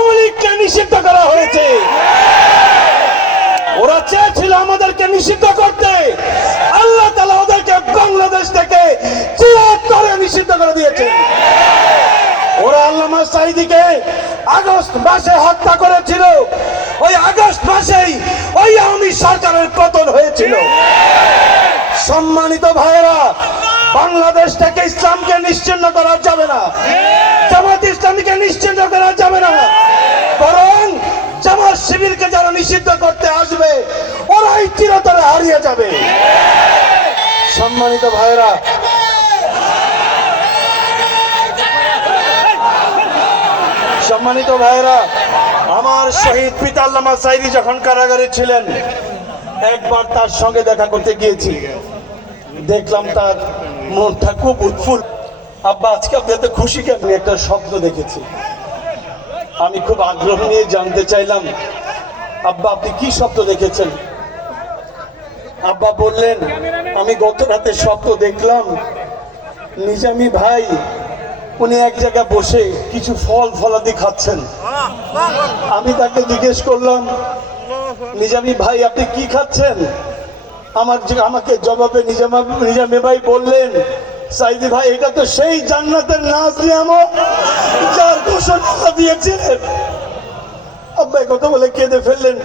আওয়ামী লীগকে নিষিদ্ধ করা হয়েছে। ওরা চেয়েছিল আমাদেরকে নিষিদ্ধ করতে, আল্লাহ তাআলা ওদেরকে বাংলাদেশ থেকে চিরতরে নিষিদ্ধ করে দিয়েছেন। ওরা আল্লামা সাঈদীকে আগস্ট মাসে হত্যা করেছিল, ওই আগস্ট মাসেই ওই আওয়ামী সরকারের পতন হয়েছিল। সম্মানিত ভাইয়েরা, বাংলাদেশ থেকে ইসলামকে নিশ্চিহ্ন করা যাবে না, জামাত ইসলামীকে নিশ্চিহ্ন করা যাবে না, বরং জামাত শিবিরকে যারা নিষিদ্ধ করতে আসবে ওরাই চিরতরে হারিয়ে যাবে। সম্মানিত ভাইয়েরা, সম্মানিত ভাইয়েরা, আমার শহীদ পিতা আল্লামা সাঈদী যখন কারাগারে ছিলেন, একবার তার সঙ্গে দেখা করতে গিয়েছি। দেখলাম তার মনটা খুব উৎফুল্ল। আব্বা, আজকে আপনি এত খুশি কেন? একটা স্বপ্ন দেখেছি। আমি খুব আগ্রহ নিয়ে জানতে চাইলাম, আব্বা আপনি কি স্বপ্ন দেখেছেন? আব্বা বললেন, আমি গত রাতে স্বপ্ন দেখলাম নিজামী ভাই উনি এক জায়গায় বসে কিছু ফল ফলাদি খাচ্ছেন। আমি তাকে জিজ্ঞেস করলাম, নিজামী ভাই আপনি কি খাচ্ছেন? আমাকে জবাবে নিজামী ভাই বললেন, সাঈদী ভাই এটা তো সেই জান্নাতের নাজ নিয়ামত যার ঘোষণা দিয়েছিলেন। আব্বা কথা বলে কেঁদে ফেললেন।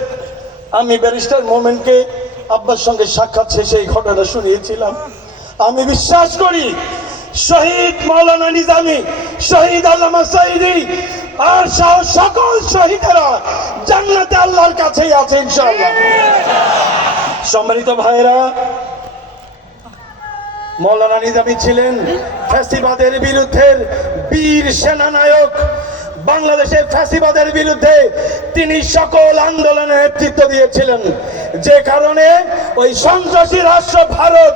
আমি ব্যারিস্টার মোমেনকে আব্বার সঙ্গে সাক্ষাৎ শেষে এই ঘটনা শুনিয়েছিলাম। আমি বিশ্বাস করি শহীদ মাওলানা নিজামী, শহীদ আল্লামা সাঈদী আর সকল শহীদেরা জান্নাতে আল্লাহর কাছেই আছে ইনশাআল্লাহ। সম্মানিত ভাইরা, মাওলানা নিজামী ছিলেন ফ্যাসিবাদের বিরুদ্ধে বীর সেনানায়ক। বাংলাদেশের ফ্যাসিবাদের বিরুদ্ধে তিনি সকল আন্দোলনের নেতৃত্ব দিয়েছিলেন, যে কারণে ওই সন্ত্রাসী রাষ্ট্র ভারত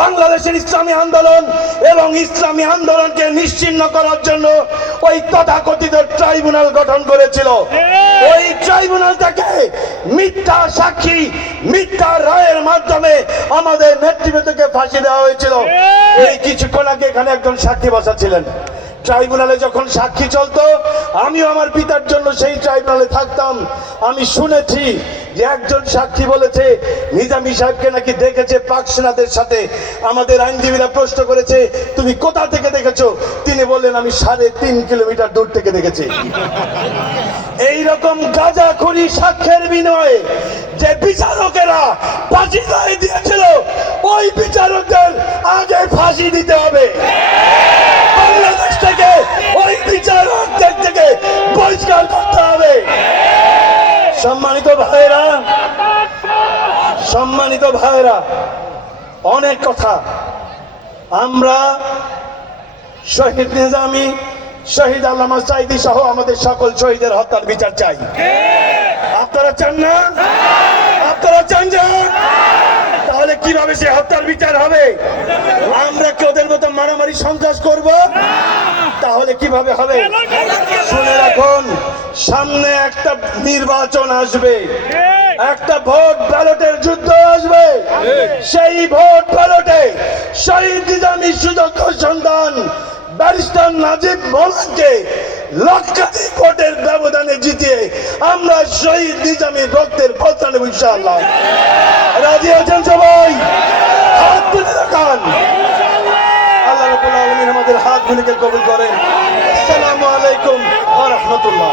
বাংলাদেশের ইসলামী আন্দোলন এবং ইসলামী আন্দোলনকে নিশ্চিহ্ন করার জন্য ওই তথাকথিত ট্রাইব্যুনাল গঠন করেছিল। ওই ট্রাইব্যুনাল থেকে মিথ্যা সাক্ষী, মিথ্যা রায়ের মাধ্যমে আমাদের নেতৃবৃন্দকে ফাঁসি দেওয়া হয়েছিল। এই কিছুক্ষণ আগে এখানে একজন সাক্ষী বসাছিলেন। ট্রাইব্যুনালে যখন সাক্ষী চলতো, আমিও আমার পিতার জন্য সেই ট্রাইব্যুনালে থাকতাম। আমি শুনেছি যে একজন সাক্ষী বলেছে নিজামী সাহেবকে নাকি দেখেছে পাক সেনাদের সাথে। আমাদের আইনজীবীরা প্রশ্ন করেছে তুমি কোথা থেকে দেখেছো? তিনি বললেন আমি 3.5 কিলোমিটার দূর থেকে দেখেছি। এইরকম গাঁজাখুরি সাক্ষ্যের বিনিময়ে যে বিচারকেরা ফাঁসি রায় দিয়েছিল, ওই বিচারকদের আগে ফাঁসি দিতে হবে। বাংলাদেশ থেকে ওই বিচারকদের থেকে বহিষ্কার করতে হবে। সম্মানিত ভাইরা, সম্মানিত ভাইরা, অনেক কথা। আমরা শহীদ নিজামী, শহীদ আল্লামা সাঈদী সহ আমাদের সকল শহীদের হত্যার বিচার চাই। আপনারা চান না? আপনারা চান না? তাহলে কিভাবে সে হত্যার বিচার হবে? আমরা কি ওদের মতো মারামারি সন্ত্রাস করব? তাহলে কিভাবে হবে? শুনে রাখুন, সামনে একটা নির্বাচন আসবে, একটা ভোট ব্যালটের যুদ্ধ আসবে। সেই ভোট ব্যালটে শহীদ নিজামীর সুযোগ্য সন্তান ব্যারিস্টার নাজিব মোল্লাকে লক্ষাধিক ভোটের ব্যবধানে জিতিয়ে আমরা শহীদ নিজামীর রক্তের বদলা নেব ইনশাআল্লাহ। রাজি আছেন সবাই? হাত তুলে দেখান। আল্লাহ রাব্বুল আলামিন আমাদের হাতগুলিকে কবুল করেন। আসসালামু আলাইকুম ওয়া রাহমাতুল্লাহ।